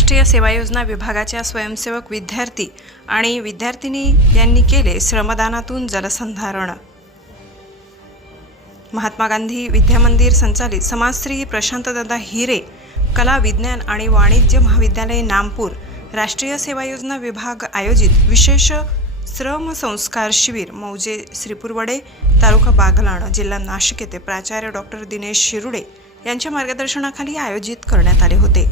राष्ट्रीय सेवा योजना विभागाच्या स्वयंसेवक विद्यार्थी आणि विद्यार्थिनी यांनी केले श्रमदानातून जलसंधारण। महात्मा गांधी विद्यामंदिर संचालित समाजश्री प्रशांतदादा हिरे कला विज्ञान आणि वाणिज्य महाविद्यालय नामपूर राष्ट्रीय सेवा योजना विभाग आयोजित विशेष श्रम संस्कार शिबिर मौजे श्रीपुरवडे तालुका बागलाण जिल्हा नाशिक येथे प्राचार्य डॉक्टर दिनेश शिरुडे यांच्या मार्गदर्शनाखाली आयोजित करण्यात आले होते।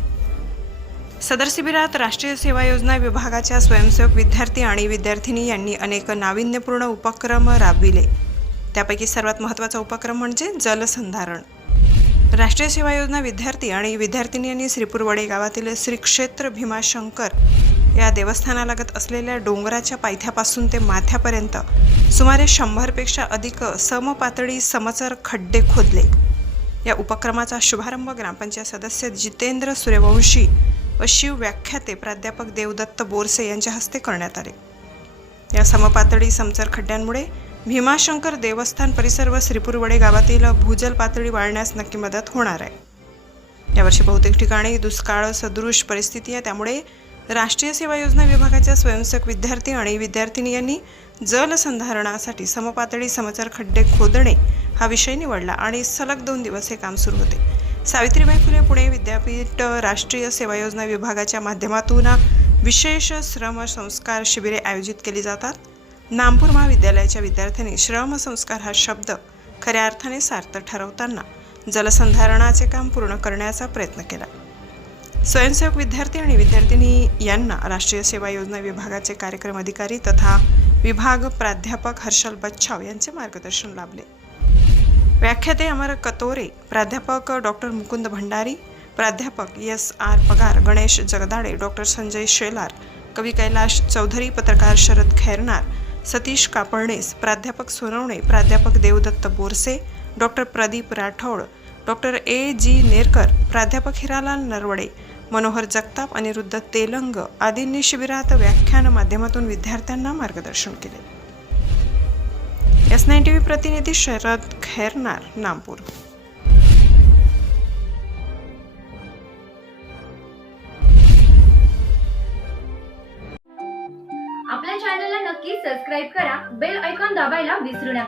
सदर शिबिरात राष्ट्रीय सेवा योजना विभागाच्या स्वयंसेवक विद्यार्थी आणि विद्यार्थिनी यांनी अनेक नाविन्यपूर्ण उपक्रम राबविले। त्यापैकी सर्वात महत्त्वाचा उपक्रम म्हणजे जलसंधारण। राष्ट्रीय सेवा योजना विद्यार्थी आणि विद्यार्थिनी यांनी श्रीपुरवडे गावातील श्री क्षेत्र भीमाशंकर या देवस्थानालगत असलेल्या डोंगराच्या पायथ्यापासून ते माथ्यापर्यंत सुमारे 100 पेक्षा अधिक समपातळी समचर खड्डे खोदले। या उपक्रमाचा शुभारंभ ग्रामपंचायत सदस्य जितेंद्र सूर्यवंशी व शिव व्याख्याते प्राध्यापक देवदत्त बोरसे यांच्या हस्ते करण्यात आले। या समपातळी समचर खड्ड्यांमुळे भीमाशंकर देवस्थान परिसर व श्रीपुरवडे गावातील भूजल पातळी वाढण्यास नक्की मदत होणार आहे। यावर्षी बहुतेक ठिकाणी दुष्काळ सदृश परिस्थिती आहे, त्यामुळे राष्ट्रीय सेवा योजना विभागाच्या स्वयंसेवक विद्यार्थी आणि विद्यार्थिनी यांनी जलसंधारणासाठी समपातळी समचर खड्डे खोदणे हा विषय निवडला आणि सलग 2 दिवस हे काम सुरू होते। सावित्रीबाई फुले पुणे विद्यापीठ राष्ट्रीय सेवा योजना विभागाच्या माध्यमातून विशेष श्रम संस्कार शिबिरे आयोजित केली जातात। नामपूर महाविद्यालयाच्या विद्यार्थ्यांनी श्रम संस्कार हा शब्द खऱ्या अर्थाने सार्थ ठरवताना जलसंधारणाचे काम पूर्ण करण्याचा प्रयत्न केला। स्वयंसेवक विद्यार्थी आणि विद्यार्थिनी यांना राष्ट्रीय सेवा योजना विभागाचे कार्यक्रम अधिकारी तथा विभाग प्राध्यापक हर्षल बच्छाव यांचे मार्गदर्शन लाभले। व्याख्याते अमर कतोरे, प्राध्यापक डॉक्टर मुकुंद भंडारी, प्राध्यापक SR पगार, गणेश जगदाळे, डॉक्टर संजय शेलार, कवी कैलाश चौधरी, पत्रकार शरद खैरनार, सतीश कापळणेस, प्राध्यापक सोनवणे, प्राध्यापक Devdatta Borse, doctor Pradeep Rathod, doctor AG Nerkar, प्राध्यापक हिरालाल नरवडे, मनोहर जगताप, अनिरुद्ध तेलंग आदींनी शिबिरात व्याख्यान माध्यमातून विद्यार्थ्यांना मार्गदर्शन केले। S9 TV प्रतिनिधी शरद खैरनार, नामपूर। आपल्या चॅनलला नक्की सबस्क्राइब करा, बेल आयकॉन दाबायला विसरू नका।